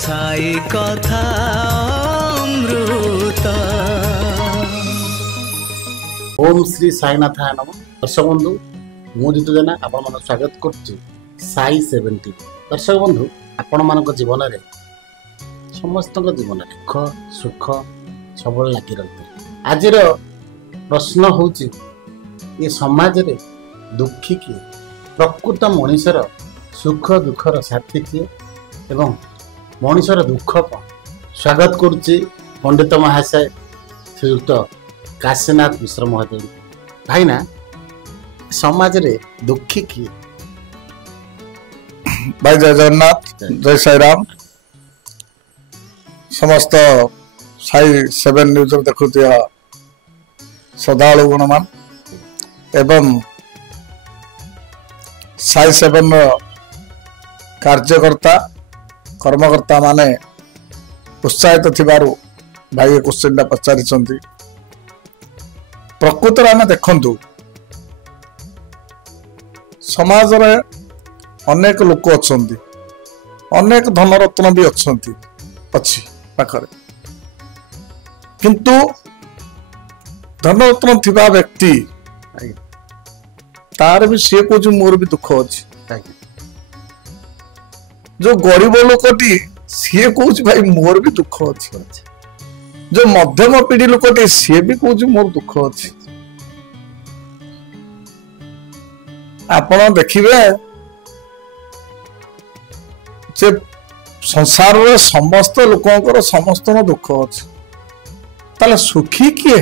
साई कथा अमृत। ओम श्री साईनाथाय नमः। दर्शक बंधु मु जितु जेना आपण मन स्वागत करछि साई 70। दर्शक बंधु आपण मान जीवन में समस्त जीवन दुख सुख सब लगी रही। आज प्रश्न होची ये समाज रे दुखी किए, प्रकृत मनीषर सुख दुखर साथी किए एवं मनीषर दुख कौन। स्वागत करुच्ची पंडित महाशय श्रीयुक्त काशीनाथ मिश्र महोदय। भाईना समाज रे दुखी किए? भाई जय जगन्नाथ, जय साई राम। समस्त साई 7 न्यूज देखुथिया श्रद्धालु गुणमान एवं साई 7 कार्यकर्ता कर्मकर्ता माने उत्साहित थिबारु भाई क्वेश्चन पचारि। प्रकृत आम देखु समाज रे अनेक लोक अच्छा, अनेक धनरत्न भी अच्छी पाखरे, किंतु धनरत्न थिबा व्यक्ति तार भी सी कह मोर भी दुख अच्छी। जो गरीब लोकटी सी कह भाई मोर भी दुख अच्छी। जो मध्यम पीढ़ी लोकटी सी भी कह मोर दुख अच्छी। आपण देखिए जे संसार रे समस्त लोकंकर समस्त दुख अच्छे, ताले सुखी किए?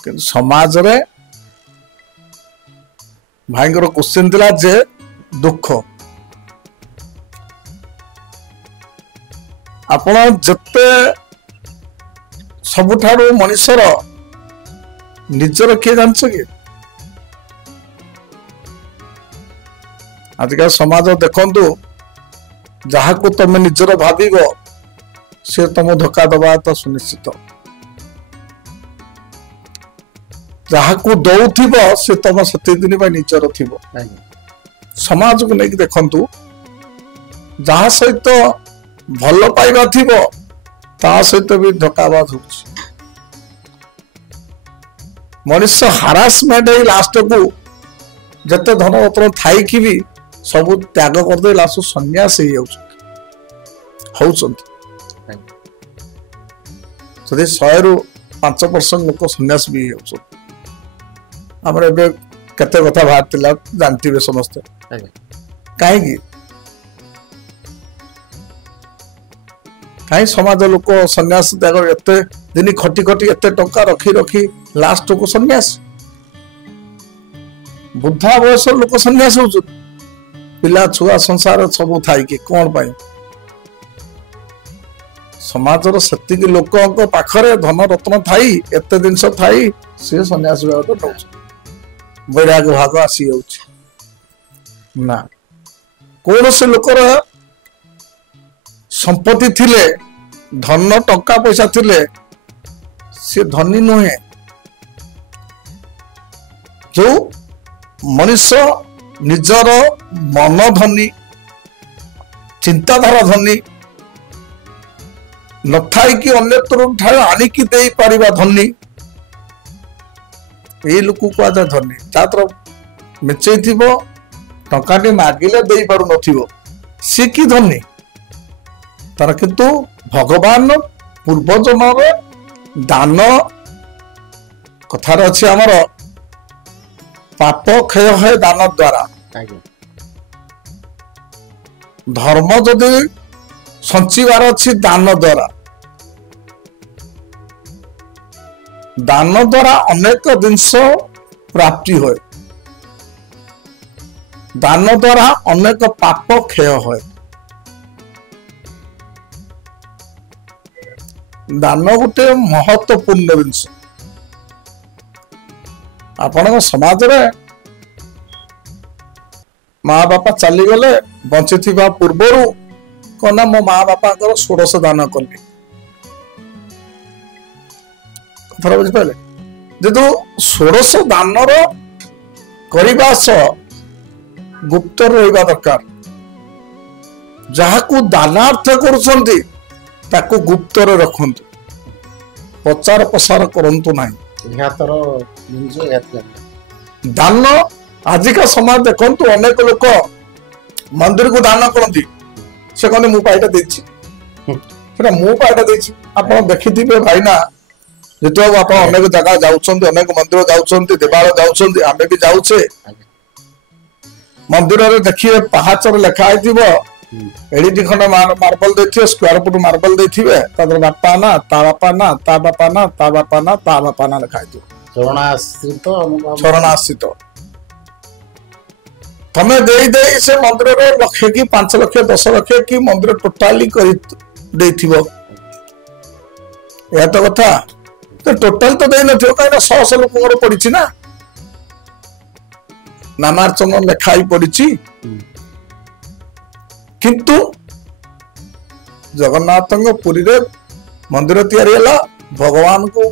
समाज रे भाईंकर क्वेश्चन दिला जे दुख आपण जते सबुठारो मनुष्यर निजर किए जानछ कि? आजकल समाज देखंतु जहा को तुम निजर भाविब से तुम धोखा दबा तो सुनिश्चित। जहा को दौथिब से तुम सती दिन निजर थिब। समाज को लेकिन देखंतु जहा सहित भल पाइबा थिब ता सहित भी धोखाबाज हो। मनुष्य हारासमेंट लास्ट को जते धन रत्न थाई कि भी सब त्याग करदे लास्ट सन्यास होती। 100 रु 5% लोक सन्यास भी होते। केते कथा बाहर जानते समस्ते कहीं समाज लोक सन्यास त्याग एते दिन खटी खटी एते टंका रखी रखी लास्ट को सन्यास। बुद्धा बयस लोक सन्यास हो, पिला छुआ संसार सब थाई कि कौन पाई समाजर सेतिक लोक पाखरे धन रत्न थाई एते जिनस थाई से सन्यास भाग नौ वैराग्य भाग आसी ना। कौन से लोकर संपत्ति थिले धन टंका पैसा थिले से धनी नुहे। जो मनुष्य निजर मन धनी चिंताधारा धनी नथाई कि अन्य आनिकी दे पारिबा धनी ये लोक को आज धनी तातर मेचे टंकाटी मागिले दे पारु नथिबो सी कि धनी तार किंतु भगवान पूर्वजनर दान कथार अच्छी आमर पाप क्षय है दान द्वारा। धर्म जदि संचिबार अच्छी दान द्वारा, दान द्वारा अनेक जिनस प्राप्ति हो, दान द्वारा अनेक पाप क्षय हो। दान गोटे महत्वपूर्ण जिनस। आपण समाज रे माँ बापा चली गले बंची पूर्वर कहना मो माँ बापा 16 दान कली कथा बुझिपारे। जेतु 16 दान करने गुप्त रहिबा दरकार जहाकू दानार्थ करुछंती ताकू गुप्त रे रखंतु प्रचार प्रसार करंतु नाही दान आजिका समाज देखंतु अनेक लोक मंदिर को दान करंती से कहते मु पाइटा देछि सेटा मु पाइटा देछि आपण देखिथिबे भाईना जेतो आपण अनेक जगह जाउछंती अनेक मंदिर जाउछंती देवालय जाउछंती आमे भी जाउछे मंदिर रे देखिए पहाचर लिखा आइथिबो एडिटी खंड मार्बल देथिबे स्क्वायर फुट मार्बल देथिबे तादर बापा ना ता बापा ना ता बापा ना ता बापा ना ता बापा ना लिखा आइथिबो शरणाश्रित तमे देई देई से मंदिर रे लक्ष की 5 लाख 10 लाख की मंदिर टोटाली करि देथिबो या तो कथा तो टोटाल तो देई नथियो काइना 100 लोक पड़िछि ना नामार्चन लेखाई पड़िछि किंतु जगन्नाथ पुरी रे मंदिर तैयारी हला भगवान को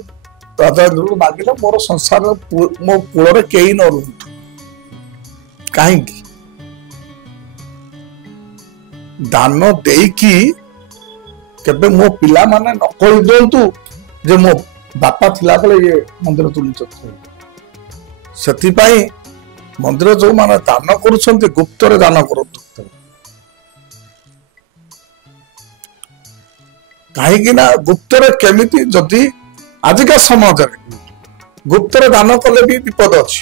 प्राधान्य मागिले मोर संसार मो कूल रे केही न रुंतु कहीं दान देकी केबे मो पिला माने न कहि दोंतु जे मो बापा थिला बेले ये मंदिर तुली चतु सेति पई मंदिर जो माने दान करूछंती गुप्त रे दान करंतु कहीं ना गुप्त रे केमिति जदी आजिका समाज रे गुप्त रे दान कले भी विपद अछि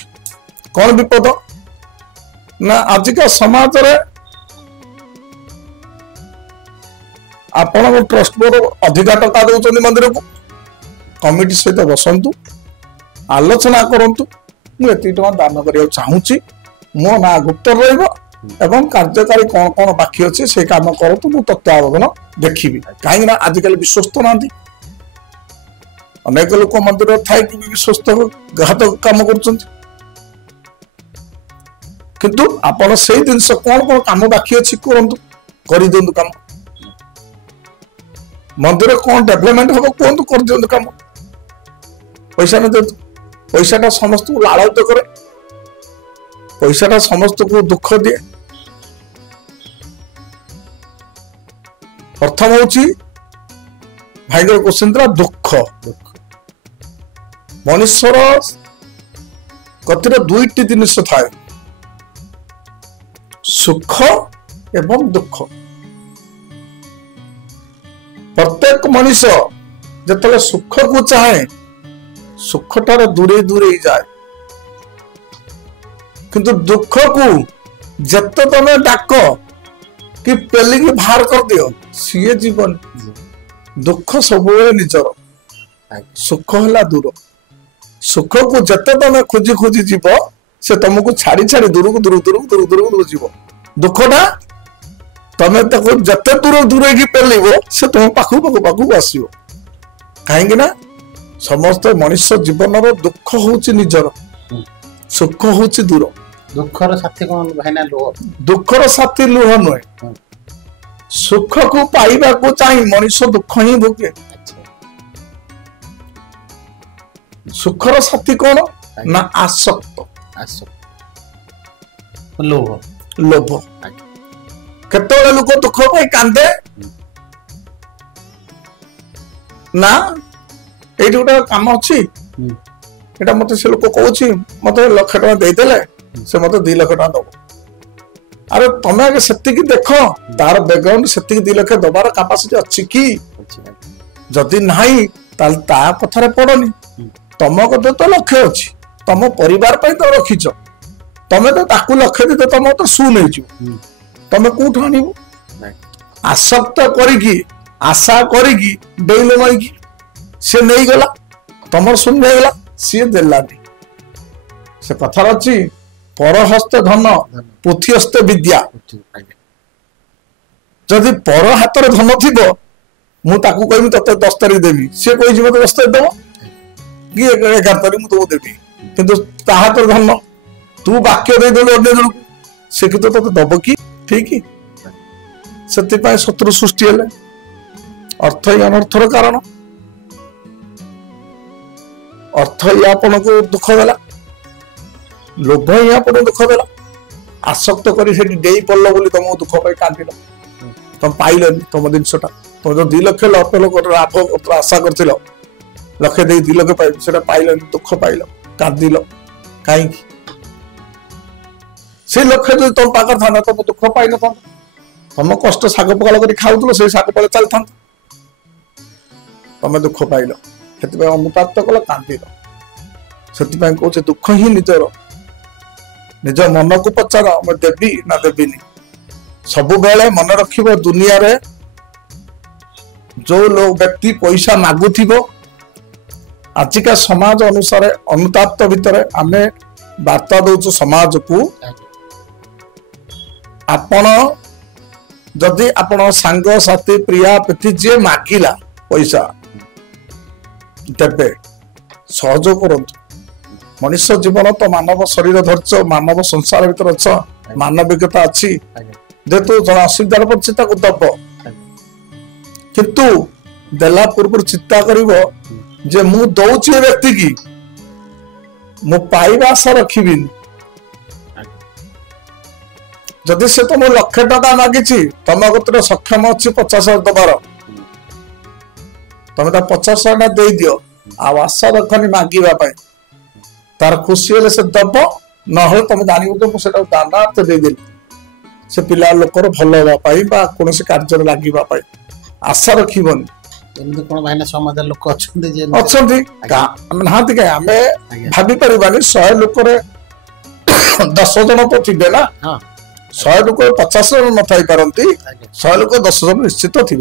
कोन विपद ना आजिका समाज रे आपण ट्रस्ट बोर्ड अधिका टका दउछन मंदिर को कमिटी सहित बसंतु आलोचना करंतु मु एति टका दान करिया चाहूची मो ना गुप्त रहइबो एवं कार्यकारी कौन कौन बाकी अच्छे से काम करतु मु तत्वावधान देखिबी कहीं ना आजिकल विश्वस्त नांती अनेक लोक मंदिर थाई कि विश्वस्त घात काम करछन किंतु आपण सेही जिंस कौन कौन काम बाकी अछि करंतु करि दियंतु काम मंदिर कौन डेवलपमेंट हो कोंतु कर दियंतु काम पैसा न देतु पैसाटा समस्त को लालच करे पैसाटा समस्त को दुख दिए प्रथम होची भाईगर क्वेश्चन दुख मनुष्यर कतिर दुईटी जिनिस थाए सुख एवं दुख प्रत्येक मनुष्य जतले सुख को चाहे सुखटार दूरे दूरे जाए किंतु दुख को जत तमे डाक कि पेली की बाहर कर दियो सीए जीवन दुख सब निजर सुख है दूर सुख को जत तमे खोजी खोजी जीव से तुमको छाड़ी छाड़ी दूर को दूर दूर दूर दूर दूर जीव दुखटा तमे तक जते दूर दूर की पेलिबो से तुम पाखु पाखु पाखु आसीबो कहीं ना समस्त मनुष्य जीवन दुख होची निजर सुख होची दूर दुखर साथी कौन भाईना लुह दुखर साथी लुह नुहे सुख को पाइबा को चाहि मनुष्य दुख ही भोगे सुखर साथी कौन ना आसक्त लोभ लोभ केतବେଳେ लोक दुख पाई कांदे ना एठी गोटे काम अछि एटा मते से लोक कहूछि मते 1 लाख टका देई देले से मते 2 लाख टका दबो अरे तमे आगे सेति की देखो तार बैकग्राउंड सेति की 2 लाख दबार कैपेसिटी अछि की जदि नाही ताल ता कथरे पड़ोनी तम कते तो लक्ष्य अछि तम परिवार पई तो रखिछ तमे तो ताकू लक्ष्य दे तम तो सु नै छु तमे कोठ आनिबो आसक्त करिकी आशा करिकी बेले माइकी से नहीं गला तमर सुन नहीं गला सी देलानी से कथार अछि परहस्त धन पुथिहस्त विद्या जदि पर हातर धन थिबो मु ताकू कहबी तते 10 तारिख देबी से कोइ जीव 10 तारिख देबो कि 11 तारिख मु तो देबी किंतु ता हातर धन तू वाक्य दे देलो अन्य जन से कि तो तते दबो कि ठीक ही सत्य पाए शत्रु सृष्टि हेले अर्थ ही अनर्थर कारण अर्थ ही आपण को दुख देला लोभ ही आपण दुख देला आसक्त कर डेई पड़ल बोली तुम दुख पाई कांदिल तुम पाइलनि तुम जिनसा तुम जो 2 लाख लाभ आशा कर लक्षे दे 2 लाख पाइल पाइलनि दुख पाइल कांदिल कहीं से लक्ष्य जो तुम पाख था तुम दुख पाई न तुम कष्ट शाग पकाल कर खाऊ से शाग पकाल चली था तुम दुख पाइल से अनुताप्त कल कांदिल से कहे दुख ही निज मन को पचार मैं देवी ना देवीनी सबु बेले मन रख दुनिया रे जो लोग व्यक्ति पैसा मागुथिबो आजिका समाज अनुसार अनुताप्त भितर आमे वार्ता दौचु समाज को आपण जदि आपण सांग साथी प्रिया प्रीति जे मागिला पैसा देबे सहयोग करंतु मनुष्य जीवन तो मानव शरीर धरच मानव संसार भीतर अच्छ मानविकता अच्छी जेतु जन असुविधार पड़े दब किंतु देला पूर्व चिंता करिवो जे मु दौची व्यक्ति की मु पाइबा आशा रखी जदि से तुम 1 लाख टका मागिची तुम गतिर सक्षम अच्छी 50,000 दबार तुम 50,000 दे दियो आ आशा रखनी मागिबा पाई तार खुशी हेले से दब न तुम जान मुझे दाना दे देली से पिला लोकर भल होगापाई कौन कार्य लगे आशा रखनी समाज लोक ना भाभी पारे 100 लोक 10 जन तो थे ना 100 लोक 50 जन न थी पारती 100 लोक 10 जन निश्चित थे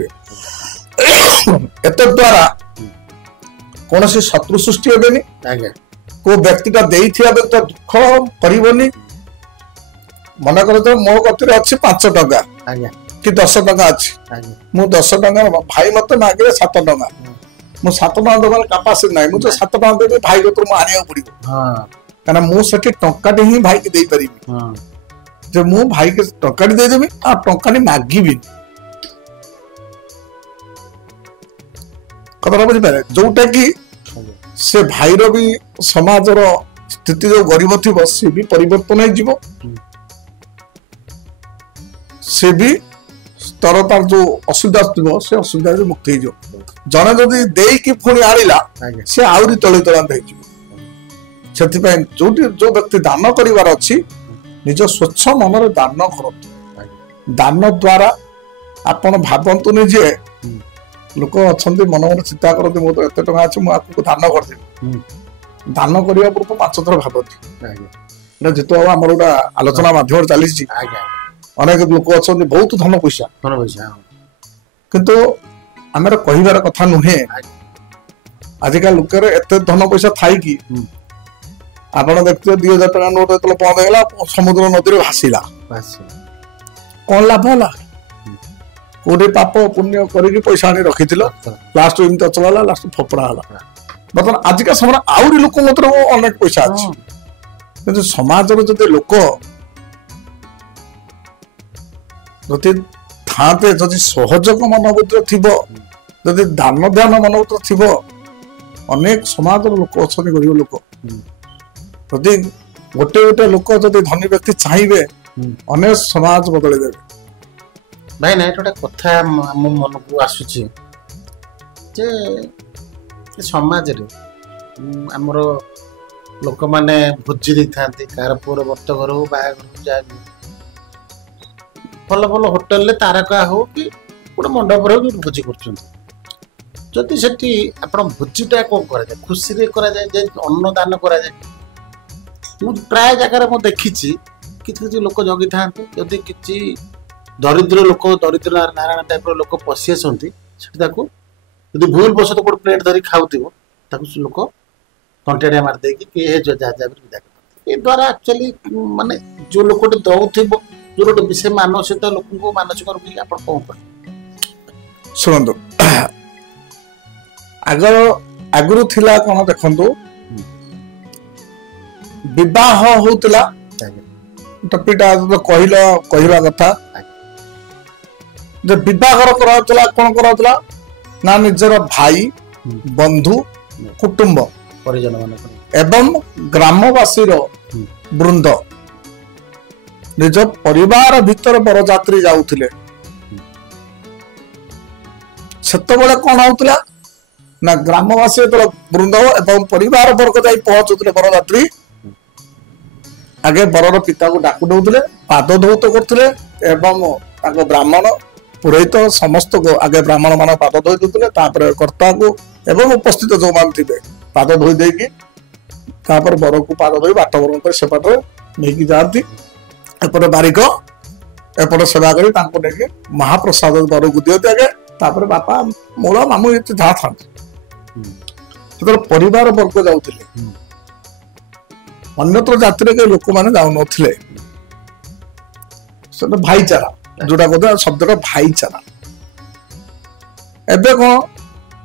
एत द्वारा कौन शत्रु सृष्टि हेनी को व्यक्तिटा देइथिया व्यक्ति दुख करबनी मन कर मो गति अच्छी 5 टका कि 10 टका अच्छी मु 10 टका भाई मत मागे 7 टका मु 7 टका दबार कैपेसिटी ना मुझे 7 टका देवी भाई को आने पड़ो कहना मुझे टंका ही भाई की दे पारि जो मु भाई के टंका देदेवी आ टंका मागिबी कथा बुझिपारे जोटा कि से भाईर भी समाजर स्थिति जो गरीब थी सी भी परिवर्तन हो से भी स्तर तार जो असुविधा थी से असुविधा मुक्ति हो जने जदि देकी पुणी आनिला से आहरी तले तलांत हो जो व्यक्ति दान करिवार अच्छी निज स्वच्छ मन दान करतु दान द्वारा आपण भावतुनि जे लोक अच्छा मन मन चिंता करते मोर एत टाँग अच्छे मुझे दान करदेवी दान करने पूर्व 5 थर भावती जेतु आम गोटा आलोचना मध्यम चली अनेक लोक अच्छा बहुत धन पैसा किंतु आम कहबार कथा नुहे आजिका लोक एत धन पैसा थी कि आपड़ देखते 2000 टका नोट जो बंद होगा समुद्र नदी भासीला कौन लाभ है कोटे पाप पुण्य करके पैसा आनी रखी लास्ट एमती चला लास्ट फोपड़ा है बर्तमान आजिका समय आहरी लोक अनेक पैसा अच्छी कि समाज जो लोक जदि थाते जदि सहयोग मनोबुद्ध थी जदि दान ध्यान मनोबुद्ध थी अनेक समाज लोक अच्छा गरीब लोक जदि गोटे गोटे लोक जदि धनी व्यक्ति चाहिए अनेक समाज बदल देवे भाई ना गोटे कथा मो मन को आसुची जे समाज रे आमर लोक माने भोजी दे थांती कार पुर वर्त घर हो बाहागर जा भल भल होटेल तारका हो कि गोटे मंडप हो भोजी करती से आप भोजीटा कौन कराए खुशी करा जाए अन्न दान करा जाए प्राय जगह मुझे देखी कि लोक जगी था जदि कि दरिद्र लोक दरिद्र नारायण टाइप लोक पशि आसती यदि भूल बस तो गोटे प्लेट धरी खाऊ लोक कंटेरिया मारदे ये द्वारा एक्चुअली माने जो लोक दौथ जो गोटे विषय मानसिक लोक मानसिक रोगी आप कौन कह शुणु आगु थिला कौन देखु विवाह होता टपिटा कहला कथा जो विवाह कौन करा ना निजर भाई बंधु कुटुंब परिजन एवं ग्रामवासी वृंद निज परिवार भीतर बरजात्री जाउथिले सेतबेले कोन होउतला ना ग्रामवासी तो वृंद एवं परिवार वर्ग जाई पहुंचुतले बरजात्री आगे बरर पिता को डाकु दउतले पाद धौत करथले एवं ताको ब्राह्मण पुरोहित समस्त को आगे ब्राह्मण मान पाद धोई दउतले तापर कर्ता को एवं उपस्थित जो मान थिबे पाद धोई देकी तापर बर को पाद धोई बाट बरन कर सेपट नेकी जाती एपटे बारिक एपटे सेवा करी तांको नेकी महाप्रसाद बर को दियते आगे तापर बापा मोला मामू ये जा था तो परिवार वर्ग जाउथिले अन्यत्र जाति के लोक मैंने जाऊ नथिले से भाईचारा जोटा कहते शब्द भाईचारा एबे कौन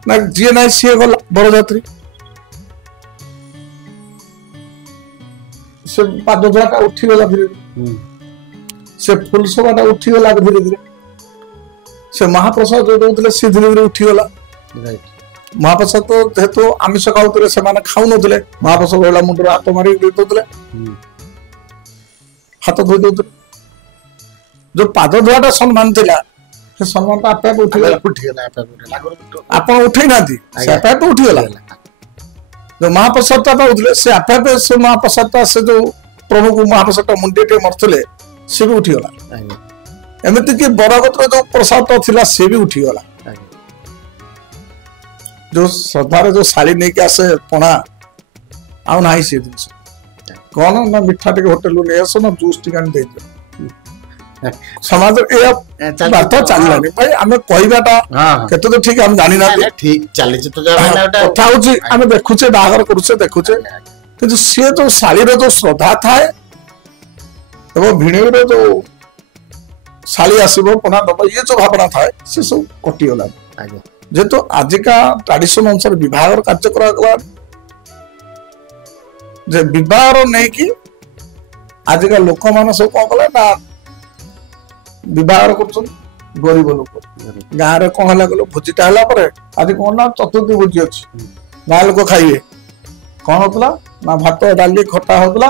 ना जी ना सी गला बरजात्री से पादोधाटा उठी गला धीरे से फुल सभाटा उठी गला धीरे धीरे से महाप्रसाद जो दउतले से धीरे धीरे उठी गला महाप्रसाद तो जेहेतु आमिष खाऊले से खाऊ नथिले महाप्रसाद गला मुंडर हाथ मारी दउतले हाथ धोई दउतले जो पाद धोआटा सम्मान थिला से सम्मान आपे उठी गला आपण उठै नाथि से आपे उठी गला जो महाप्रसाद पाउले से आपे से महाप्रसाद से जो प्रभु को महाप्रसाद मुंडे मरथले से भी उठी गला एमती कि बरगतर जो प्रसाद थिला से भी उठी गला जो श्रद्धार जो शाली नहीं के आसे पणा आउ नाही से दिन कौन ना मिठा टे होटल ले आसो ना जूस टी दे समाज ए बात चललानी भाई हमें कहबाटा केते तो ठीक हम जानि ना ठीक चली तो कथा होची हमें देखुचे बागर करूचे देखुचे किंतु से जो शाली रो जो श्रद्धा थाए एवं भिणे रो जो शाली आसीबो पणा दब ये जो भावना थाए से सब कटि गला आगे जेतो आजिका ट्रेडिशन अनुसार विवाह कार्य करा जे विवाह नहीं कि आजिका लोक मान सब कौन कला ना विवाह कर गरीब लोक गाँव में कौन है भोजीटा है आज कौन ना चतुर्थी भोजी अच्छी गाँ लोक खाइए कौन होता ना भात डाली खटा होता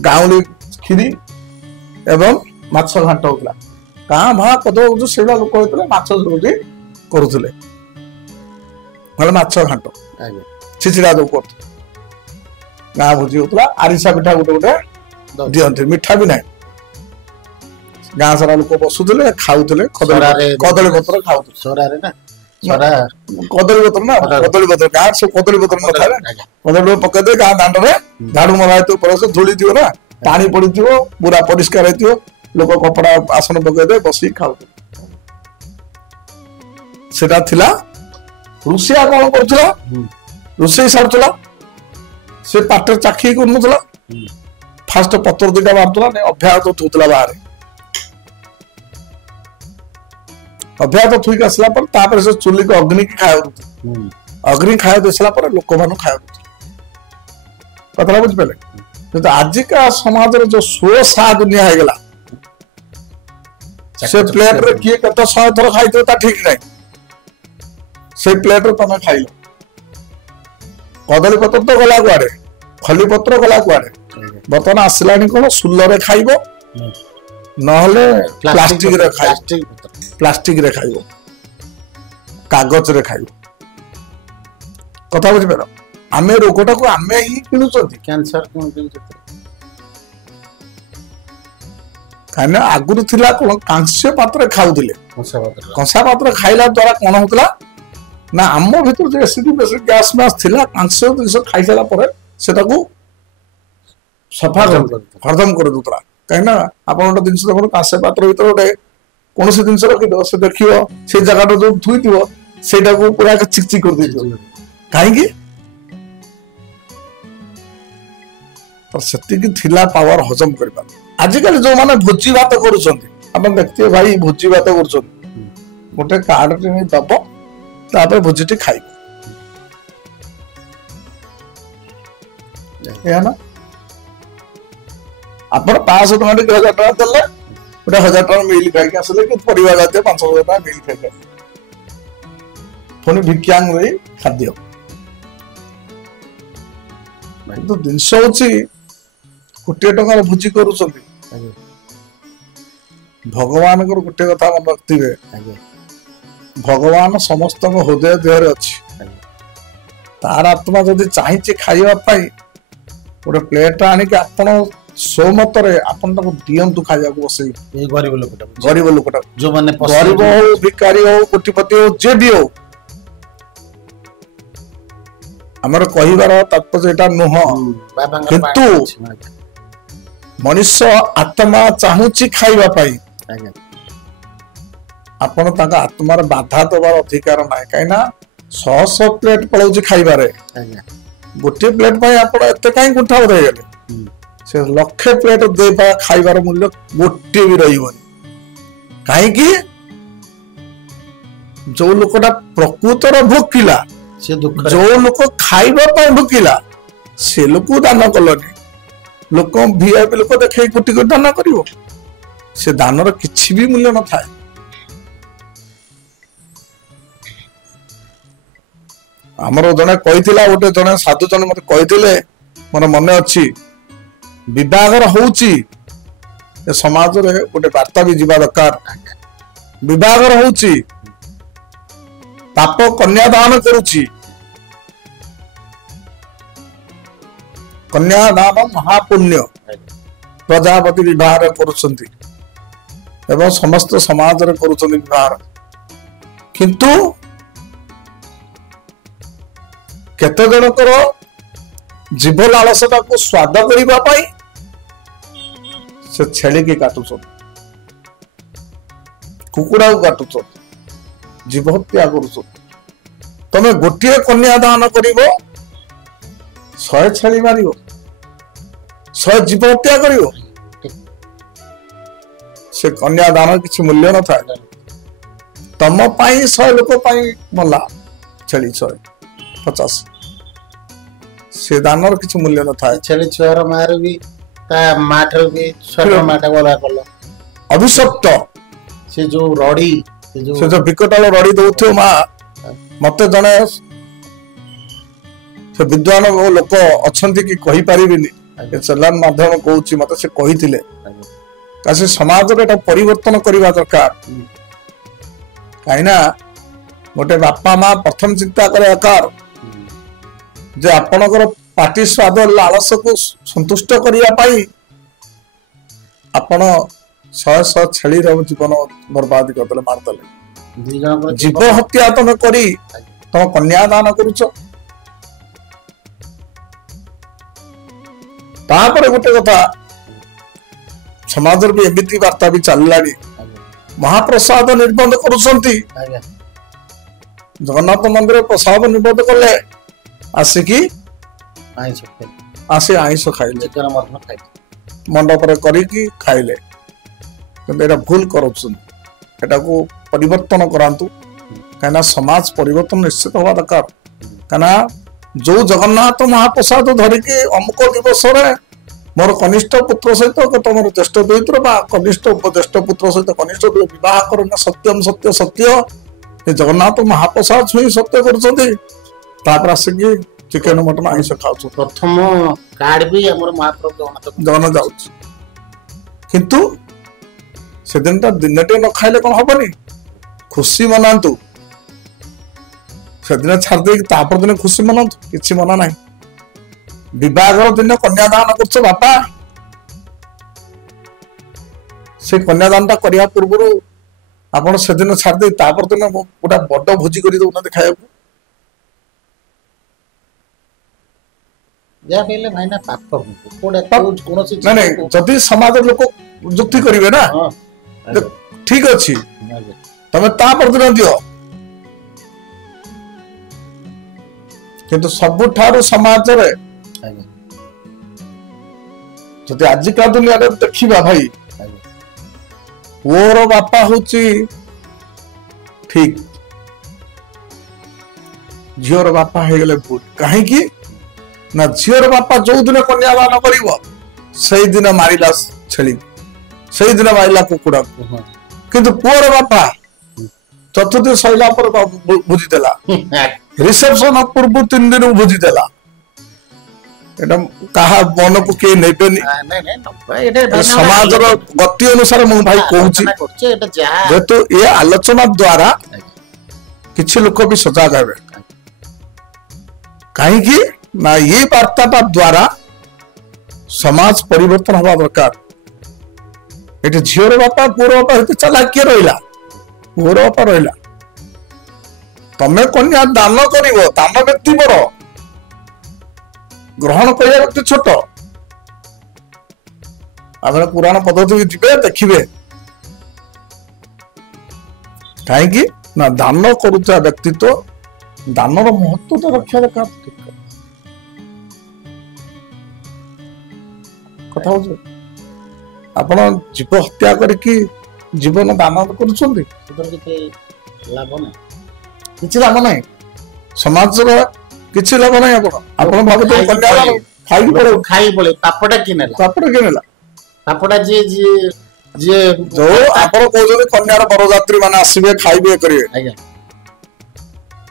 गाँवली खीरी एवं माछ घाट होता गाँ भा कद से लोक होते माछ धरुटी करुले माछ घाट छिचिड़ा जो कर गाँ भोजी होता आरिसा पिठा गोटे गोटे दिखते मिठा भी ना गाँ सारा लोक बसुले खाऊले कदली पत्र खाऊले कदली पत्र ना कदली पत्र गाँ सब कदली पत्र न था कदली पकड़े गाँ दांड में झाड़ू मरा धूली थी ना पानी पड़ी पूरा परिष्कार हो लोक कपड़ा आसन पकड़े बस खाऊ सेटा थिला रुसिया कौन करुला रोसे सारुला से पाटर चाखी कर फास्ट पत्र दुटा बाहर अभ्यास थूला बाहर अभ्यास थुक आसला से चुली को अग्नि की खाया अग्नि खाया देसला लोक मान खाया कथा बुझिपारे आजिका समाज जो स्व सा दुनिया हो गला से प्लेट रे किए कत 100 थर खाइतो ता ठीक नहीं से प्लेट रे तमे खाइलो कदली पत्र तो गला कुआडे खली पत्र गला कुआडे बर्तमान आसलानी कोन सुल्लरे खाइबो नहले प्लास्टिक रे खाइबो कागज रे खाइबो कथा बुझि पारो आमे रोगटा को आमे ही किनुचोती कैंसर कोन किनुचोती कहना आगुरु थिला कोन कांस्य पात्र खाउदिले कंसा पात्र खाइला द्वारा कोन होतला ना आम भीतर जो एसिडिक बेसिक गैस मास थिला कांस्य दिस खाइ साला परे सेटा को सफा हरदम कर दुतरा कहना आपण ओटा दिन से कांस्य पात्र भीतर ओटे कोन से दिन से रखि दो से देखियो से जगह जो थुई दियो सेटा को पूरा चिक चिक कर दियो काहे की पर सत्य की थिला पावर हजम करबा आजिकल जो माने भोजी भात करूछंती अपन देखते भाई भोजी भात करूछंती गोटे कार्ड टे नहीं दबो तापर भोजी टे खाइबो या ना अपन 500 टका के 1000 टका दले गोटे 1000 टका मिल खाइ के असले कि परिवार जाते 500 टका मिल खाइ के पुनी भिक्षांग रे खाद्य तो दिन होची କୋଟିଏ ଟଙ୍କାର ଭୋଜି କରୁଛନ୍ତି ଭଗବାନଙ୍କର ଗୋଟିଏ କଥା ମନେ ରଖିଥିବେ ଭଗବାନ ସମସ୍ତଙ୍କ ହୃଦୟ ଦେହରେ ଅଛି ତାର ଆତ୍ମା ଯଦି ଚାହିଁଛି ଖାଇବା ପାଇଁ ଗୋଟେ ପ୍ଲେଟ ଆଣିକି ଆପଣ ସୋମତରେ ଆପଣ ତାକୁ ଦିଅନ୍ତୁ ଖାଇବାକୁ ବସେଇ ଗରିବ ଲୋକଟା ଯୋଉମାନେ ଗରିବ ହଉ ଭିକାରୀ ହଉ କୋଟିପତି ହଉ ଯେ ବି ହଉ ଆମର କହିବାର ତାତ୍ପର୍ଯ୍ୟ ଏଟା ନୁହଁ କିନ୍ତୁ ମଣିଷ ଆତ୍ମା ଚାହୁଁଛି ଖାଇବା ପାଇଁ ଆପଣ ତାଙ୍କ ଆତ୍ମାର ବାଧା ଦେବାର ଅଧିକାର ନାହିଁ କାହିଁକି ନା 100 ପ୍ଲେଟ ପଳାଉଛି ଖାଇବାରେ ଗୋଟିଏ ପ୍ଲେଟ ପାଇଁ ଆପଣ ଏତେ କାହିଁ କୁଣ୍ଠାବୋଧ ହେଇଗଲେ ସେ ଲକ୍ଷେ ପ୍ଲେଟ ଦେବା ଖାଇବାର ମୂଲ୍ୟ ଗୋଟିଏ ବି ରହିବନି କାହିଁକି ଯୋଉ ଲୋକଟା ପ୍ରକୃତର ଭୋକିଲା ଯୋଉ ଲୋକ ଖାଇବା ପାଇଁ ଭୋକିଲା ସେ ଲୋକ ଦାନ କଲନି ଲୋକ ଭିଆଇପି ଲୋକ ଦେଖେଇ କୋଟି କୋଟି ଦାନ କରିବ ସେ ଦାନର କିଛି ବି ମୂଲ୍ୟ ନଥାଏ ଆମର ଜଣେ କହିଥିଲା ଗୋଟେ ଜଣେ ସାଧୁ ଜଣେ ମତେ କହିଥିଲେ ମୋର ମନେ ଅଛି ବିବାହର ହଉଛି ଏ ସମାଜରେ ଗୋଟେ ବାର୍ତ୍ତା ବି ଯିବା ଦରକାର ବିବାହର ହଉଛି ପାପ କନ୍ୟାଦାନ କରୁଛି କନ୍ୟାଦାନ ମହାପୁଣ୍ୟ ପ୍ରଜାପତି ବିବାହରେ କରୁଛନ୍ତି ଏବଂ ସମସ୍ତ ସମାଜରେ କରୁଛନ୍ତି ବିବାହ କିନ୍ତୁ କେତେ ଜଣଙ୍କର ଜୀବ ଲାଳସତାକୁ ସ୍ୱାଦ କରିବା ପାଇଁ ସେ ଛେଳିକି କାଟୁଛନ୍ତି କୁକୁଡ଼ାକୁ କାଟୁଛନ୍ତି ଜୀବ ହତ୍ୟା କରୁଛନ୍ତି ତମେ ଗୋଟିଏ କନ୍ୟା ଦାନ କରିବ 100 ଛେଳି ମାରିବ 100 ଜୀବ ହତ୍ୟା କରିବ ସେ କନ୍ୟା ଦାନ କିଛି ମୂଲ୍ୟ ନଥାଏ ତମ ପାଇଁ 100 ଲୋକ ପାଇଁ ମଲା ଛେଳି 150 ସେ ଦାନର କିଛି ମୂଲ୍ୟ ନଥାଏ ଛେଳି ଛୁଆର ମାର ବି ତା ମା ଠାରୁ ବି ଛୁଆର ମାଟା ଗଲା କଲ ଅଭିଶପ୍ତ ସେ ଯୋଉ ରଡି ସେ ଯୋଉ ବିକଟାଳ ରଡି ଦଉଥିବ ମା ମତେ ଜଣେ ସେ ବିଦ୍ୱାନ ଲୋକ ଅଛନ୍ତି କି କହିପାରିବିନି ଚାଲାନ ମାଧ୍ୟମ କହୁଛି ମତେ ସେ କହିଥିଲେ ସେ ସମାଜରେ ଏଟା ପରିବର୍ତ୍ତନ କରିବା ଦରକାର କାହିଁକି ନା ଗୋଟେ ବାପା ମା ପ୍ରଥମ ଚିନ୍ତା କରିବା ଦରକାର ଯେ ଆପଣଙ୍କର ପାଟି ସ୍ୱାଦ ଲାଳସକୁ ସନ୍ତୁଷ୍ଟ କରିବା ପାଇଁ ଆପଣ 100 ଛେଳିର ଜୀବନ ବର୍ବାଦ କରିଦେଲେ ମାରିଦେଲେ ଜୀବ ହତ୍ୟା ତମେ କରି ତମ କନ୍ୟା ଦାନ କରୁଛ ତାପରେ ଗୋଟେ କଥା ସମାଜରେ ବି ଏମିତି ବାର୍ତ୍ତା ବି ଚାଲିଲାଣି ମହାପ୍ରସାଦ ନିର୍ବନ୍ଧ କରୁଛନ୍ତି ଜଗନ୍ନାଥ ମନ୍ଦିର ପ୍ରସାଦ ନିର୍ବନ୍ଧ କଲେ ଆସିକି ଆଇଁଷ ଖାଇଲେ ମଣ୍ଡପରେ କରିକି ଖାଇଲେ କିନ୍ତୁ ଏଟା ଭୁଲ କରୁଛନ୍ତି ଏଟାକୁ ପରିବର୍ତ୍ତନ କରାନ୍ତୁ କାହିଁକିନା ସମାଜ ପରିବର୍ତ୍ତନ ନିଶ୍ଚିତ ହବା ଦରକାର କାହିଁକିନା ଯୋଉ ଜଗନ୍ନାଥ ମହାପ୍ରସାଦ ଧରିକି ଅମୁକ ଦିବସରେ ମୋର କନିଷ୍ଠ ପୁତ୍ର ସହିତ ତମର ଜ୍ୟେଷ୍ଠ ଦୈତ୍ର ବା କନିଷ୍ଠ ଉପଜ୍ୟେଷ୍ଠ ପୁତ୍ର ସହିତ କନିଷ୍ଠ ବିବାହ କରନା ସତ୍ୟମ ସତ୍ୟ ସତ୍ୟ ଏ ଜଗନ୍ନାଥ ମହାପ୍ରସାଦ ଛୁଇଁ ସତ୍ୟ କରୁଛନ୍ତି ତାପରେ ଆସିକି ଚିକେନ ମଟନ ଆଇଁଷ ଖାଉଛୁ ପ୍ରଥମ କାର୍ଡ ବି ଆମର ମହାପ୍ରଭୁ ଜଗନ୍ନାଥ ଯାଉଛି କିନ୍ତୁ ସେଦିନଟା ଦିନଟେ ନ ଖାଇଲେ କଣ ହବନି ଖୁସି ମନାନ୍ତୁ ସେଦିନ ଛାଡି ଦେଇକି ତାପର ଦିନ ଖୁସି ମନାନ୍ତୁ କିଛି ମନା ନାହିଁ ବିବାହର ଦିନ କନ୍ୟାଦାନ କରୁଛ ବାପା ସେ କନ୍ୟାଦାନଟା କରିବା ପୂର୍ବରୁ ଆପଣ ସେଦିନ ଛାଡି ଦେଇ ତାପର ଦିନ ଗୋଟେ ବଡ ଭୋଜି କରି ଦଉନାହାନ୍ତି ଖାଇବାକୁ ଯଦି ସମାଜର ଲୋକ ଯୁକ୍ତି କରିବେ ନା ଠିକ ଅଛି ତମେ ତା ପରଦିନ ଦିଅ କିନ୍ତୁ ସବୁଠାରୁ ସମାଜରେ ଯଦି ଆଜିକା ଦୁନିଆରେ ଦେଖିବା ଭାଇ ପୁଅର ବାପା ହଉଛି ଠିକ ଝିଅର ବାପା ହେଇଗଲେ ଭୁଲ କାହିଁକି ନା ଝିଅର ବାପା ଯୋଉ ଦିନ କନ୍ୟାଦାନ କରିବ ସେଇଦିନ ମାରିଲା ଛେଳି ସେଇଦିନ ମାରିଲା କୁକୁଡ଼ା କିନ୍ତୁ ପୁଅର ବାପା ଚତୁର୍ଥୀ ସରିଲା ପରେ ବୁଝିଦେଲା ରିସେପସନ ପୂର୍ବରୁ 3 ଦିନ ବୁଝିଦେଲା एटा कहा मन को के नेबेनी समाज रो गति अनुसार मु भाई कहूची जेतु ये आलोचना द्वारा किछि लोक भी सजाग हेबे काहे कि ना ये वार्ताटा द्वारा समाज परिवर्तन हवा दरकार एटे झियोर बापा पुरो बापा हेते चला के रहिला पुरो बापा रहिला तमे कन्या दान करिवो दान व्यक्ति बड़ ग्रहण करिया व्यक्ति छोट आपण पुराण पद्धति जिबे देखिबे काहे कि ना दान करूता व्यक्ति तो दानर महत्व तो रक्षा दरकार कथा हो आपण जीव हत्या करके जीवन दान करूछंती लाभ ना किछि लाभ नाही समाज रो किछि लाभ नाही आपण भाबते कन्या खाई पड़े पापड़ा किनेला पापड़ा जे जे जे जो आपण कहजोनी कन्यार बरजात्री माने आसीबे खाइबे करिवे आज्ञा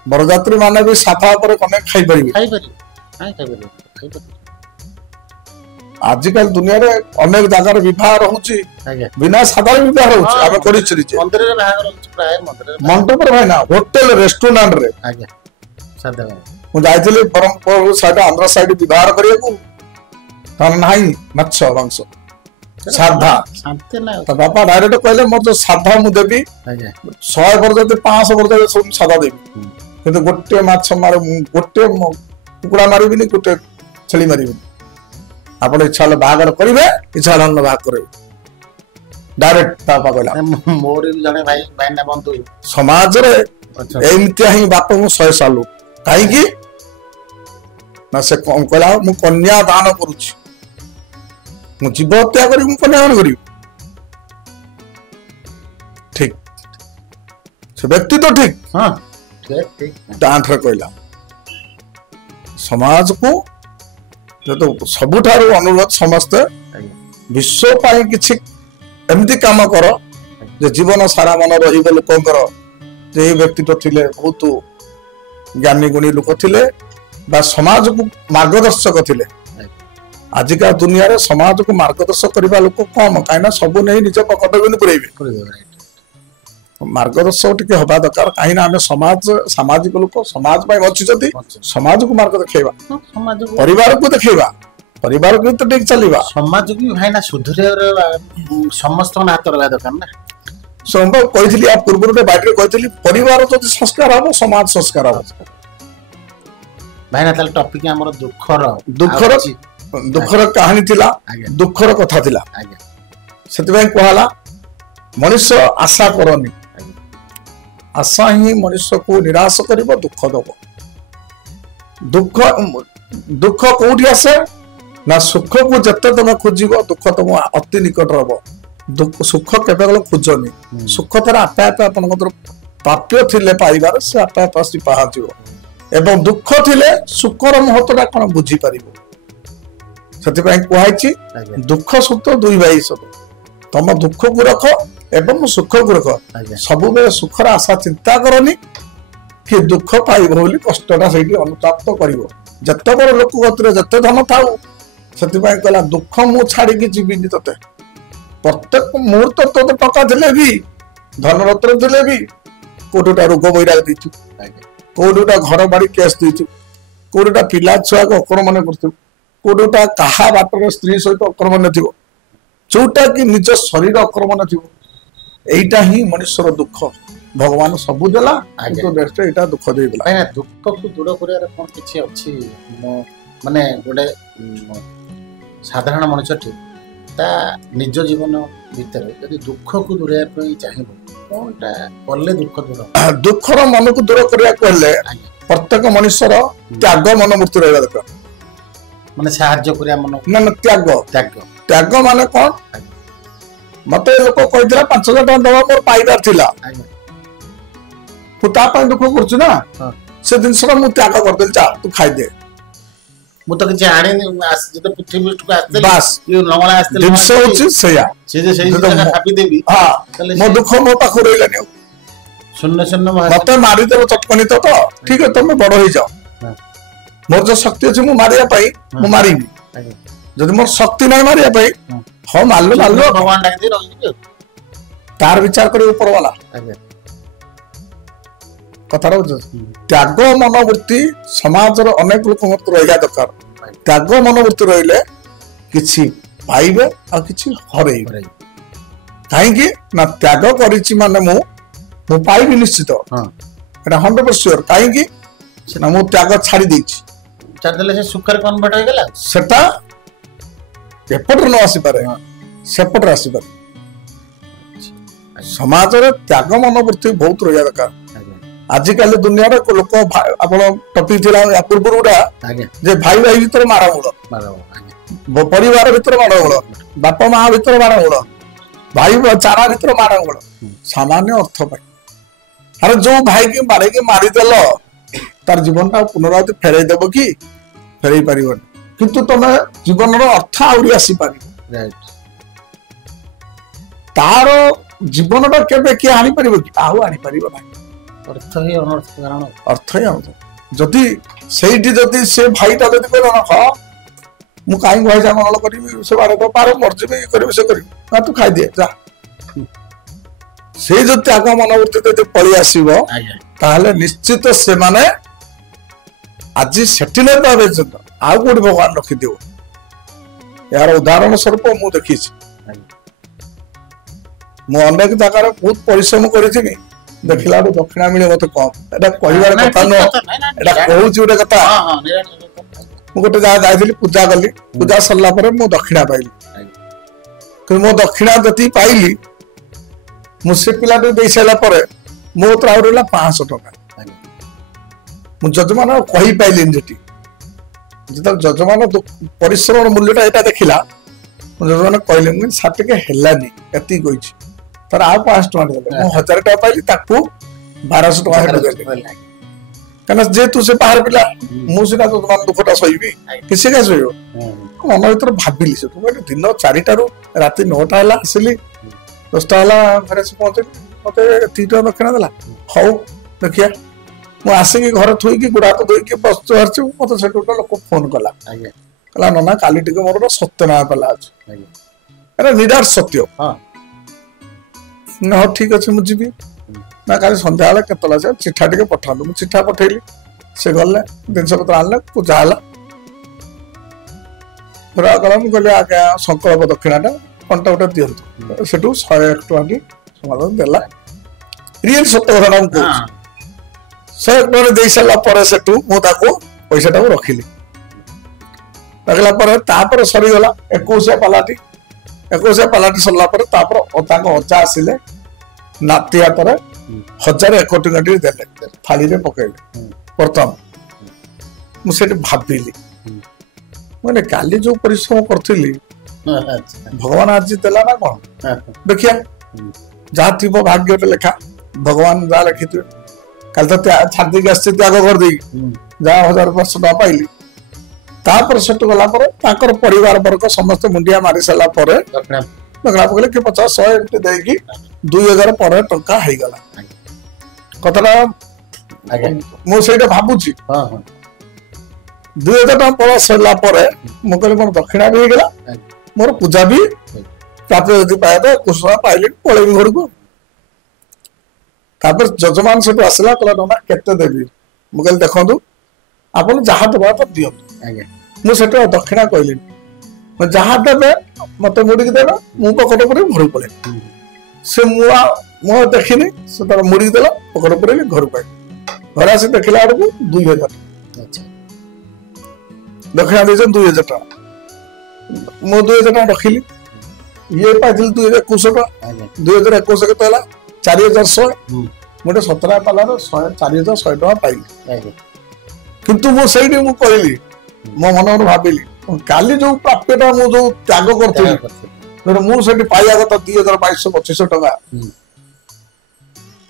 बरजात्री माने भी साफा पर कन्या खाइ परिबे आजकल दुनिया रे अनेक जगह विवाह रहउची बिना साधारण विवाह रहउची आमे करि छरिचे मंदिर रे बाहा रहउची प्राय मंडप रे भाई ना होटल रेस्टोरेंट रे आज्ञा साधा मु जाइतले परम साइड आंध्र साइड विवाह करिया को तार नाही माछ मांस साधा शांति ना तो बापा डायरेक्ट कहले मोर जो साधा मु देबी आज्ञा 100 वर्ष 500 वर्ष सब साधा देबी किंतु गोटे माछ मारे गोटे कुकुड़ा मारिबिनी गोटे छेली मारिबिनी आपण इच्छा ले बागर करिवे इच्छा न बाग करिवे डायरेक्ट तापा कहला मोर भी जने भाई भाईना बंधु समाज रे एमतिया ही बाप मु 100 सालु काई की ना से कोन कहला मु कन्या दान करूची मु जीव हत्या करी मु कन्या दान करी ठीक से व्यक्ति तो ठीक हां ठीक डांठ रे कहला समाज को तो सबुठारु अनुरोध समस्त विश्व पाई किछि एमती काम कर जे जीवन सारा मन रहिबे लोकंकर जे व्यक्ति तो थिले बहुत ज्ञानी गुणी लोक थिले बा समाज को मार्गदर्शक थिले आजिका दुनिया रे समाज को मार्गदर्शक करबा लोक कम काइना सब नहीं निज पकड़ बिन पुरेबे मार्गदर्शक टिके हबा दरकार काइना हमें समाज सामाजिक लोक समाज पाई बचिजती समाज को मार्ग देखैबा समाज को परिवार को देखैबा परिवार को तो ठीक चलीबा समाज को भाई ना सुधरे समस्त हाथ रहा दरकार ना संभव कहितली आप पूर्व रे बाइट रे कहितली परिवार जति संस्कार हबो समाज संस्कार हबो भाई ना ताल टॉपिक हमर दुखर कहानी थिला दुखर कथा थिला सेति भाई कहला मनुष्य आशा करनी आशा ही मनुष्य को निराश करिबो दुख दबो दुख कोठी आसे ना सुख को जत्ते तुम खोजिबो दुख तुम अति निकट रहबो दुख सुख केबे गलो खोजनी सुख तर आपे आपे आपन को प्राप्य थिले पाइबार से आपे आपे आसी पहाजिबो एवं दुख थिले सुखर महत्वटा कोन बुझी परिबो सेति पई कहैछि दुख सुख दुई भाई सब तुम दुख को रख एवं सुख को रख सब बेले सुखर आशा चिंता करनी कि दुख पाइब बोली कष्टटा सेठी अनुताप तो करिवो जत्ते बड़ लोक गतिर जत्ते धन थाउ सेति पई कहला दुख मु छाडी कि जीविनी तते प्रत्येक मुहूर्त तो टका दिले भी धन रत्न दिले भी कोटुटा रोग बैराग दिछु कोटुटा घर बाड़ी केस दिछु कोटुटा पिला छुआ को अक्रमण करथु कोटुटा काहा बाटर स्त्री सहित अक्रमण थिबो जोटा कि निज शरीर अक्रमण थिबो एइटा ही मनुष्यर दुख भगवान सबु देला तो बेस्ट एटा दुख देला भाई ना दुख को दूर करिया कोन किछि अछि माने गोटे साधारण मनुष्य ठीक ता निज जीवन भीतर यदि दुख को दूर पे चाहिबो कोनटा करले दुख दूर दुखर मन को दूर करिया कहले प्रत्येक मनुष्यर त्याग मनमूर्ति रहबा दरकार माने सहाय्य करिया मन ना त्याग त्याग त्याग माने कोन मते लोक कहितला 5000 टका दवा मोर पाइबार थिला तू ता पय दुख करछु ना से दिन सरा मु त्याग कर देल चा तू खाइ दे मु तो कि आणे जते पृथ्वी को आस्ते बस ये नवला आस्ते दिन से होछि सया से जे सही जगह खापी देबी हां मो दुख मो पाखु रहिलानी शून्य शून्य मते मारी देबो चटकनी तो ठीक है तुम बड़ होई जाओ मोर जो शक्ति अच्छे मु मारिया पाई मु मारिबी जदि मोर शक्ति नहीं मारिया पाई हाँ मारलो भगवान डाक दे रही तार विचार करे ऊपर वाला कथा त्याग मनोवृत्ति समाज अनेक लोक रहा दरकार त्याग मनोवृत्ति रहिले किछि पाइबे आ किछि हरेइबे कहीं ना त्याग करिछि माने मु पाइबी निश्चित एटा 100% श्योर कहीं ना मु त्याग छाड़ी देछि छाड़ देले से सुकर कन्वर्ट हो गेला सेटा एपटर न आसी पारे सेपटर आसी पारे समाज रे त्याग मनोवृत्ति बहुत रहा दरकार आजिकल दुनिया लोक आप टपिक या पूर्व गुड़ा जे भाई भाई भीतर माड़गोल परिवार भीतर माड़गोल बापा माँ भीतर माड़गोल भाई चारा भीतर माड़गोल सामान्य अर्थ पाई अरे जो भाई की मारे की मारिदेल तार जीवन टा पुनरावृत्ति फेरई देव कि फेरई पार किंतु तुम जीवन अर्थ आहरी आसी पार तार जीवन टा केबे किए आनी पारिबो कि आउ आनी पारिबो ना अर्थ ही अनर्थ कारण अर्थ ही अनर्थ जदि सेठी जदि से भाईटा जदि कहला हां मु काई भाई जा मंगल करी से बारे तो पार मर्जी में करी से करी ना तू खाई दे जा से जो त्याग मनोवृत्ति जदि पळी आसीबो ताहले निश्चित से माने आज सेठी नै पाबे जत आ कोड भगवान रखि देव यार उदाहरण स्वरूप मु देखि मु अनेक जगह बहुत परिश्रम करी देखला दक्षिणा मिले मत कम एटा कहबार कथा न एटा कहूची गोटे कथा मु गोटे जगह जाइली पूजा कली पूजा सरला परे मु दक्षिणा पाइली कि मो दक्षिणा जति पाइली मु से पिला दे सारा परे मो तो आउ रहला 500 टका मु जजमान कहि पाइलिन जेटी जत जजमान परिश्रम मूल्यटा एटा देखिला मु जजमान कहले मु साटके हेलानी एति कहिछि तर आ 500 टका देले मु 1000 टका पाइली ताकू 1200 टका हेड देले कना जे तू से बाहर पिला मु सेटा जजमान दुखटा सहिबी किसे का सहियो मन भीतर भाबिली से तू दिन 4 टारू राति 9 टा हला आसिली 10 टा हला घरे से पहुंचे मते 3 टा दक्षिणा देला हौ देखिया मु आसे की घर थोई की गुडा तो दोई के बस हरछु मते से टोटल लोक फोन कला कला नना काली टिके मोर सत्यना पला आज अरे निदार सत्य हां न ठीक अच्छे मुझे भी ना काली संध्या वाला केतला से चिठा टिके पठालु मु चिठा पठेली से गले जिनस पत्र आनले पूजा हला पुरा कलम गले आके संकल्प दक्षिणाटा कंटा उठा दियंतु सेटू 101 टका की समाधान देला रियल सत्य कथा नाम को 101 टका दे साला पर सेटू मु ताको पैसा टा रखिली रखला पर तापर सरी गला 21 पालाटी 21 पालाटी सरला पर तापर ताको अचा आसिले नाती हाथ 1001 टका देले थाली रे पकेले प्रथम मुझे भाविली मैंने काली जो परिश्रम करथिली भगवान आज देला ना कौन देखिया जहाँ थी भाग्य लेखा भगवान जहाँ लिखी थे कल तो छादी आसছে त्याग कर दी जहाँ 1000 टका पाइली तापर सेट गला पर ताकर परिवार वर्ग समस्त मुंडिया मारी सारा पर दक्षिणा पकड़े कि 50 100 एमती देकी 2000 पर टका हो गला कथा मुझे भावुची 2000 टका पर सरला पर मु कहली मोर दक्षिणा भी गला मोर पूजा भी प्राप्त यदि पाए तो कुछ पाइले पळेबी घर को तापर जजमान से आसला कहला ना केते देबी मु कहली देखंतु आपन जहा दबा तो दियो आगे मु सेटा दक्षिणा कहली म जहा देबे मते मुड़ी के देबे मु पकड़ पर घर पळे से मुआ मु देखिनी से तार मुड़ी देला पकड़ पर घर पाए घर आसे देखला आडू 2000 अच्छा दक्षिणा दे 2000 टका मो 2000 टका रखिली ये पाइल 2021 टका 2021 के तला 4100 मोटे 17 पालार 4100 टका पाइली किंतु मो सही मु कहली मो मन भाविली काली जो प्राप्यटा मु जो त्याग करथि मु सेठी पाइया कथा 2200 टका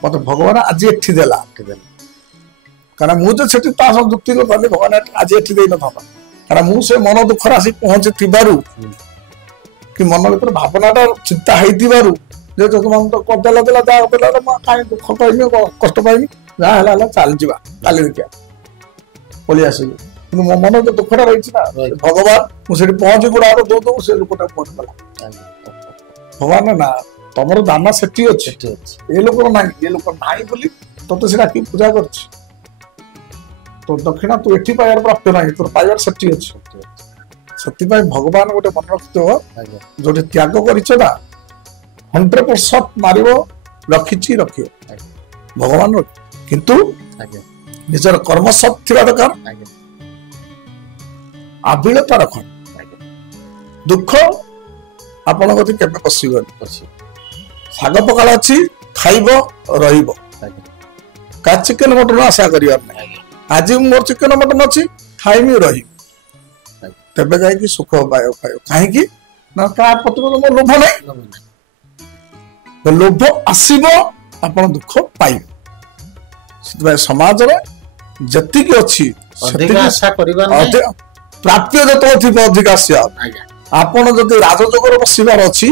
मत भगवान आज एठी देला कारण मु जो सेठी ता सब जुक्ति को कहली भगवान आज एठी देई न था कारण मु से मन दुख राशि पहुंचे थिबारु कि मन भीतर भावनाटा चिंता हेतिबारु जे जजमान तो करदेला देला जा देला म काई दुख पाइनी कष्ट पाइनी जा हला चल जीवा काली देखिया पळी आसी କିନ୍ତୁ ମୋ ମନ ତ ଦୁଃଖଟା ରହିଛି ନା ଭଗବାନ ମୁଁ ସେଠି ପହଞ୍ଚି ଗୁଡା ଦଉ ସେ ଲୋକଟା ପହଞ୍ଚିଗଲା ଭଗବାନ ନା ତମର ଦାନା ସେଠି ଅଛି ଏ ଲୋକର ନାହିଁ ଏ ଲୋକ ନାହିଁ ବୋଲି ତତେ ସେଟା କି ପୂଜା କରୁଛି ତୋ ଦକ୍ଷିଣା ତୁ ଏଠି ପାଇବାର ପ୍ରାପ୍ତ ନାହିଁ ତୋର ପାଇବାର ସେଠି ଅଛି ସେଥିପାଇଁ ଭଗବାନ ଗୋଟେ ମନେ ରଖିଥିବ ଯୋଉଠି ତ୍ୟାଗ କରିଛ ନା 100% ମାରିବ ରଖିଛି ରଖିବ ଭଗବାନ କିନ୍ତୁ ନିଜର କର୍ମ ସତ୍ ଥିବା ଦରକାର ଆବିଳତା ରଖ ଦୁଃଖ ଆପଣଙ୍କ କତି କେବେ ପଶିବନି ଶାଗ ପଖାଳ ଅଛି ଖାଇବ ରହିବ କା ଚିକେନ ମଟନ ଆଶା କରିବାର ନାହିଁ ଆଜି ମୋର ଚିକେନ ମଟନ ଅଛି ଖାଇମି ରହିବି ତେବେ ଯାଇକି ସୁଖ ପାଇବ କାହିଁକି ନା କାହା ପ୍ରତି ମୋ ଲୋଭ ନାହିଁ ଲୋଭ ଆସିବ ଆପଣ ଦୁଃଖ ପାଇବେ ସେଥିପାଇଁ ସମାଜରେ ଯେତିକି ଅଛି ପ୍ରାପ୍ୟ ଯେତେବେଳେ ଥିବ ଅଧିକା ଆସିବା ଆପଣ ଯଦି ରାଜଯୋଗରେ ବସିବାର ଅଛି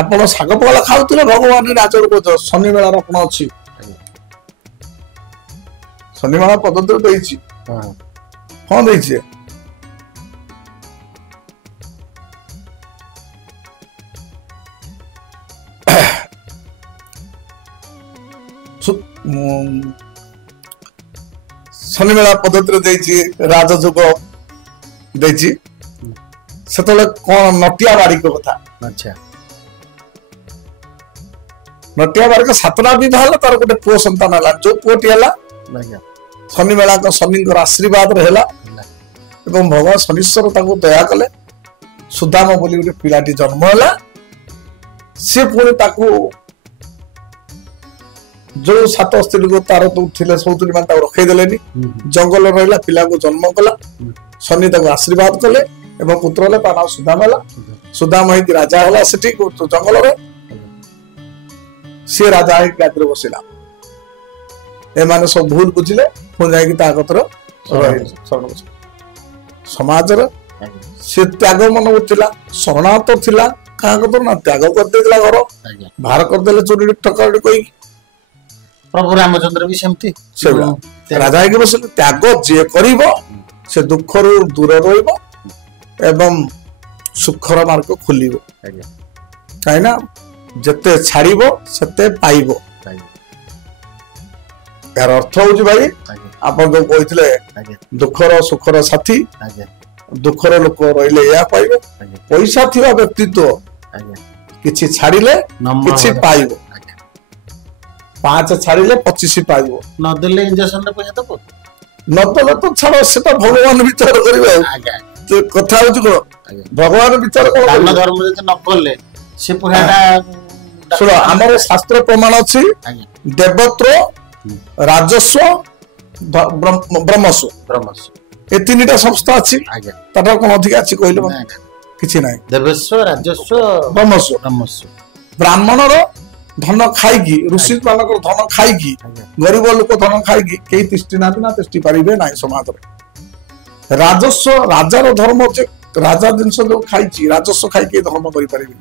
ଆପଣ ଶାଗ ପଖାଳ ଖାଉଥିଲେ ଭଗବାନ ରାଜଯୋଗ ଶନି ମେଳାର ଆପଣ ଅଛି ଶନି ମେଳା ପଦ୍ଧତିରେ ଦେଇଛି କଣ ଦେଇଛି ଶନି ମେଳା ପଦ୍ଧତିରେ ଦେଇଛି ରାଜଯୋଗ ଦେଇଛି ସେତେବେଳେ କଣ ନଟିଆ ବାରିକ କଥା ନଟିଆ ବାରିକ 7ଟା ବିବାହ ହେଲା ତାର ଗୋଟେ ପୁଅ ସନ୍ତାନ ହେଲା ଯୋଉ ପୁଅଟି ହେଲା ଶନି ମେଳାଙ୍କ ଶନିଙ୍କର ଆଶୀର୍ବାଦରେ ହେଲା ଏବଂ ଭଗବାନ ଶନୀଶ୍ୱର ତାଙ୍କୁ ଦୟା କଲେ ସୁଦାମ ବୋଲି ଗୋଟେ ପିଲାଟି ଜନ୍ମ ହେଲା ସେ ପୁଣି ତାକୁ ଯୋଉ 7 ସ୍ତ୍ରୀ ତାର ଥିଲେ ସୌତୁରୀ ମାନେ ତାକୁ ରଖେଇଦେଲେନି ଜଙ୍ଗଲ ରହିଲା ପିଲାକୁ ଜନ୍ମ କଲା ଶନି ତାକୁ ଆଶୀର୍ବାଦ କଲେ ଏବଂ ପୁତ୍ର ହେଲେ ତା ନାଁ ସୁଦାମ ହେଲା ସୁଦାମ ହେଇକି ରାଜା ହେଲା ସେଠି ଜଙ୍ଗଲରେ ସିଏ ରାଜା ହେଇକି ଗାଦିରେ ବସିଲା ଏମାନେ ସବୁ ଭୁଲ ବୁଝିଲେ ପୁଣି ଯାଇକି ତା କତର ସମାଜରେ ସେ ତ୍ୟାଗ ମନକୁ ଥିଲା ଶରଣାର୍ଥ ଥିଲା କାହା କତର ନା ତ୍ୟାଗ କରିଦେଇଥିଲା ଘର ବାହାର କରିଦେଲେ ଚୋରି ଟକାଟି କହିକି ପ୍ରଭୁ ରାମଚନ୍ଦ୍ର ବି ସେମିତି ରାଜା ହେଇକି ବସିଲେ ତ୍ୟାଗ ଯିଏ କରିବ ସେ ଦୁଃଖରୁ ଦୂର ରହିବ ଏବଂ ସୁଖର ମାର୍ଗ ଖୋଲିବ କାହିଁକି ନା ଯେତେ ଛାଡିବ ସେତେ ପାଇବ ଏହାର ଅର୍ଥ ହଉଛି ଭାଇ ଆପଣ ଯୋଉ କହିଥିଲେ ଦୁଃଖର ସୁଖର ସାଥୀ ଦୁଃଖର ଲୋକ ରହିଲେ ଏହା ପାଇବେ ପଇସା ଥିବା ବ୍ୟକ୍ତିତ୍ବ କିଛି ଛାଡିଲେ କିଛି ପାଇବ 5 ଛାଡିଲେ 25 ପାଇବ ନଦେଲେ ଇଞ୍ଜେକ୍ସନରେ ପଇସା ଦବ ନଦେଲେ ତ ଛାଡ ସେଟା ଭଗବାନ ବିଚାର କରିବେ ଆଉ କଥା ହଉଛି କଣ ଭଗବାନ ବିଚାର ଦାନ ଧର୍ମ ଯଦି ନ କଲେ ସେ ପୁରାଟା ଶୁଣ ଆମର ଶାସ୍ତ୍ର ପ୍ରମାଣ ଅଛି ଦେବତ୍ର ରାଜସ୍ୱ ବ୍ରହ୍ମସ୍ୱ ଏ 3ଟା ସଂସ୍ଥା ଅଛି ତାର କଣ ଅଧିକା ଅଛି କହିଲେ କିଛି ନାହିଁ ଦେବସ୍ୱ ରାଜସ୍ୱ ବ୍ରହ୍ମସ୍ୱ ବ୍ରାହ୍ମଣର ଧନ ଖାଇକି ଋଷି ମାନଙ୍କର ଧନ ଖାଇକି ଗରିବ ଲୋକ ଧନ ଖାଇକି କେହି ତିଷ୍ଠି ନାହାନ୍ତି ନା ତିଷ୍ଠି ପାରିବେ ନାହିଁ ସମାଜରେ ରାଜସ୍ୱ ରାଜାର ଧର୍ମ ଯେ ରାଜା ଜିନିଷ ଯୋଉ ଖାଇଛି ରାଜସ୍ୱ ଖାଇକି ଧର୍ମ କରିପାରିବେ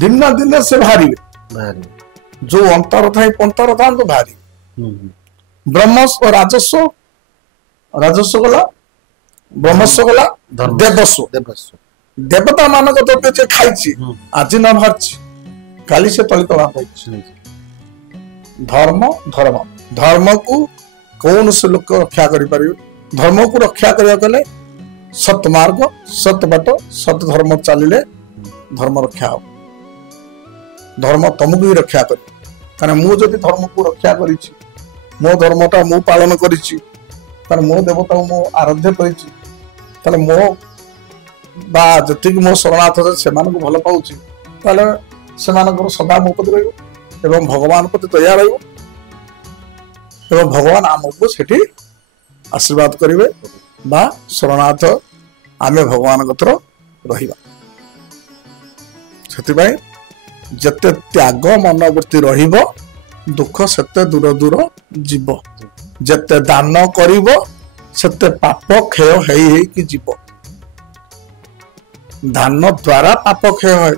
ଦିନ ଦିନେ ସେ ବାହାରିବେ ଯୋଉ ଅନ୍ତର ଥାଏ ପନ୍ତର ଥାନ୍ତୁ ବାହାରି ବ୍ରହ୍ମସ୍ୱ ରାଜସ୍ୱ ଗଲା ବ୍ରହ୍ମସ୍ୱ ଗଲା ଦେବସ୍ୱ ଦେବତା ମାନଙ୍କ ଦ୍ରବ୍ୟ ଯେ ଖାଇଛି ଆଜି ନ ବାହାରିଛି କାଲି ସେ ତଳିତଳା ପାଇଛି ଧର୍ମକୁ କୌଣସି ଲୋକ ରକ୍ଷା କରିପାରିବେ ଧର୍ମକୁ ରକ୍ଷା କରିବାକୁ ହେଲେ ସତ୍ ମାର୍ଗ ସତ୍ ବାଟ ସତ୍ ଧର୍ମ ଚାଲିଲେ ଧର୍ମ ରକ୍ଷା ହବ ଧର୍ମ ତମକୁ ବି ରକ୍ଷା କରିବ କାରଣ ମୁଁ ଯଦି ଧର୍ମକୁ ରକ୍ଷା କରିଛି ମୋ ଧର୍ମଟା ମୁଁ ପାଳନ କରିଛି ତାହେଲେ ମୋ ଦେବତାକୁ ମୁଁ ଆରାଧ୍ୟ କରିଛି ତାହେଲେ ମୋ ବା ଯେତିକି ମୋ ଶରଣାର୍ଥ ସେମାନଙ୍କୁ ଭଲ ପାଉଛି ତାହେଲେ ସେମାନଙ୍କର ସଦା ମୋ ପ୍ରତି ରହିବ ଏବଂ ଭଗବାନ ପ୍ରତି ଦୟା ରହିବ ଏବଂ ଭଗବାନ ଆମକୁ ସେଠି ଆଶୀର୍ବାଦ କରିବେ ବା ଶରଣାର୍ଥ ଆମେ ଭଗବାନଙ୍କ କତିର ରହିବା ସେଥିପାଇଁ ଯେତେ ତ୍ୟାଗ ମନୋବୃତ୍ତି ରହିବ ଦୁଃଖ ସେତେ ଦୂର ଦୂର ଯିବ ଯେତେ ଦାନ କରିବ ସେତେ ପାପ କ୍ଷୟ ହେଇ ହେଇକି ଯିବ ଦାନ ଦ୍ୱାରା ପାପ କ୍ଷୟ ହୁଏ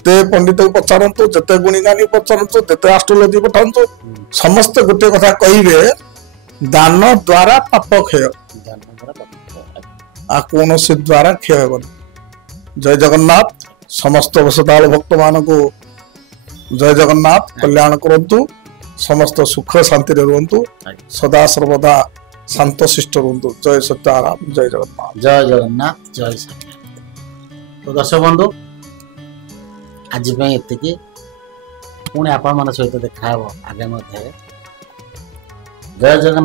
ଯେତେ ପଣ୍ଡିତ ପଚାରନ୍ତୁ, ଯେତେ ଗୁଣିଗାନୀ ପଚାରନ୍ତୁ, ଯେତେ ଆଷ୍ଟ୍ରୋଲୋଜି ପଠାନ୍ତୁ, ସମସ୍ତେ ଗୋଟେ କଥା କହିବେ, ଦାନ ଦ୍ୱାରା ପାପ କ୍ଷୟ, ଆଉ କୌଣସି ଦ୍ୱାରା କ୍ଷୟ ହେବନି। ଜୟ ଜଗନ୍ନାଥ। ସମସ୍ତ ଶ୍ରଦ୍ଧାଳୁ ଭକ୍ତ ମାନଙ୍କୁ ଜୟ ଜଗନ୍ନାଥ, କଲ୍ୟାଣ କରନ୍ତୁ, ସମସ୍ତ ସୁଖ ଶାନ୍ତିରେ ରୁହନ୍ତୁ, ସଦା ସର୍ବଦା ଶାନ୍ତ ଶିଷ୍ଟ ରୁହନ୍ତୁ। ଜୟ ସୀତାରାମ, ଜୟ ଜଗନ୍ନାଥ। ଜୟ ଜଗନ୍ନାଥ, ଜୟ ସୀତାରାମ। ତ ଦର୍ଶକ ବନ୍ଧୁ, ଆଜି ପାଇଁ ଏତିକି। ପୁଣି ଆପଣମାନଙ୍କ ସହିତ ଦେଖା ହେବ ଆଗାମୀ ଅଧ୍ୟାୟରେ। ଜୟ ଜଗନ୍ନାଥ।